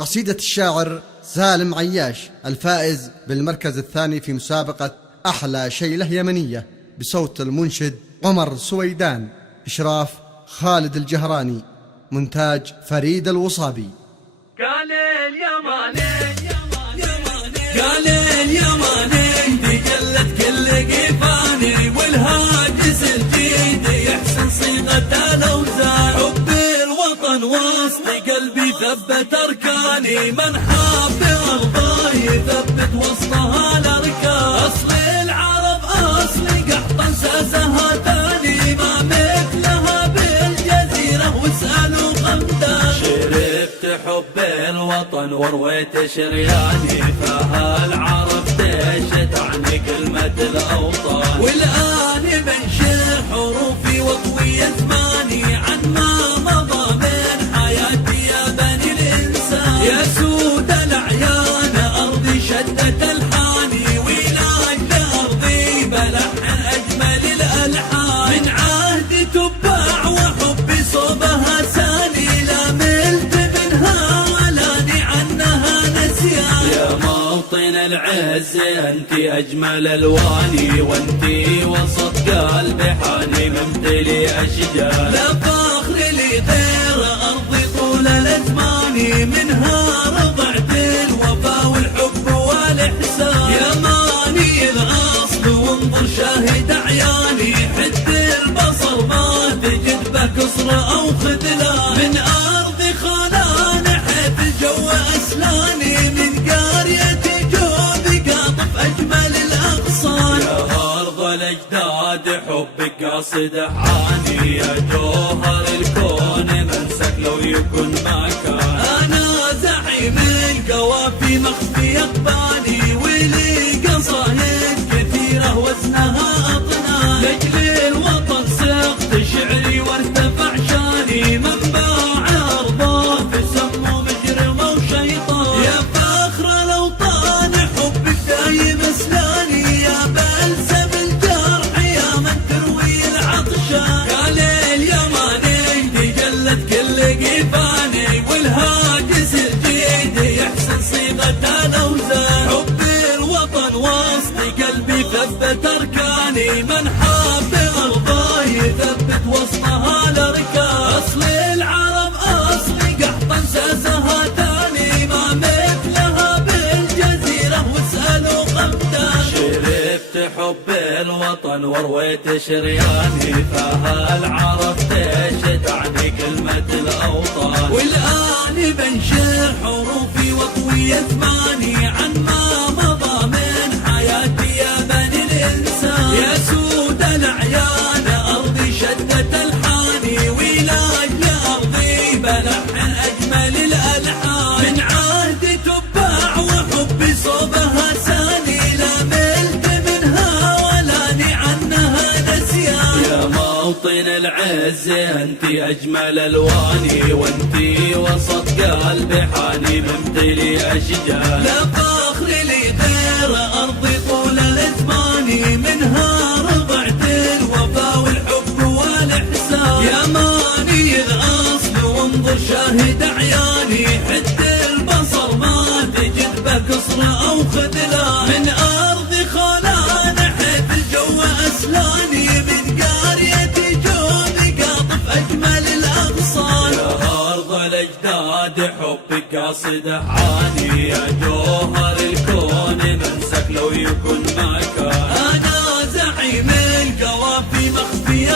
قصيدة الشاعر سالم عياش الفائز بالمركز الثاني في مسابقة أحلى شيلة يمنية بصوت المنشد عمر سويدان، إشراف خالد الجهراني، مونتاج فريد الوصابي. قال اليماني تجلت كل قفاني، والهاجس الجيد يحسن صيغة الأوزان. حب الوطن وسط قلبي ثبت أركاني، من حاب أرضاه يثبت وسطها الأركان. أصل العرب أصل قحطا ساسها ثاني، ما مثلها بالجزيرة واسألوا غمدان. شربت حب الوطن ورويت شرياني، فهالعرب دشت عن كلمة الأوطان. والآن بنشر حروفي واطوي زماني عن ما مضى من حياتي يا بني الإنسان. يا سود الأعيان أرضي شدت ألحاني، ولاجل أرضي بلحن أجمل الألحان. من عهد تباع وحبي صوبها ساني، لا ملت منها ولاني عنها نسيان. يا موطن العز أنت أجمل ألواني، وأنت وسط قلبي حاني ممتلي أشجان. لا فخر لي غير أرضي طول الأزمان، منها رضعت الوفا والحب والإحسان. يا ماني الأصل وانظر شاهد أعياني، حد البصر ما تجد به كسر أو خذلان. من أرضي خلان حيث الجو أسلاني، من قريتي جوبي قاطف أجمل الأغصان. يا أرض الأجداد حبك قاصد حاني، يا جوهر الكون منسك لو يكن ما كان. أنا زعيم القوافي مخفي أقباني، ولي قصايد كثيرة وزنها أطنان. لأجل الوطن سقط شعري وارتفع شاني، من باع أرضه في سم مجرم وشيطان. يا فخر الأوطان حبك دايم أسلاني، يا بلسم الجرح يا من تروي العطشان. قال اليماني تجلت كل قفاني، والهاجس الجيد يحسن صيغة الأوزان. حب الوطن وسط قلبي ثبت أركاني، من حاب أرضاه يثبت وسطها الأركان. أصل العرب أصل قحطا ساسها ثاني، ما مثلها بالجزيرة واسألوا غمدان. شربت حب الوطن ورويت شرياني، فهالعرب دشت عن كلمة الأوطان. والآن بنشر حروفي واطوي زماني عن ما مضى من حياتي يا بني الإنسان. يا سود الأعيان أرضي شدت ألحاني، ولاجل أرضي بلحن أجمل الألحان. من عهد تباع وحبي صوبها ساني، لا ملت منها ولاني عنها نسيان. يا موطن العز أنت أجمل ألواني، وأنت وسط قلبي حاني ممتلي أشجان. لا فخر لي غير أرضي طول الأزمان، منها رضعت الوفا والحب والإحسان. يا ماني الأصل وانظر شاهد أعياني، حد البصر ما تجد به كسر أو خذلان. من أرضي خلان حيث الجو أسلاني، من قريتي جوبي قاطف أجمل الأغصان. يا أرض الأجداد حبك قاصد حاني، يا جوهر الكون منسك لو يكن ما كان. أنا زعيم القوافي مخفي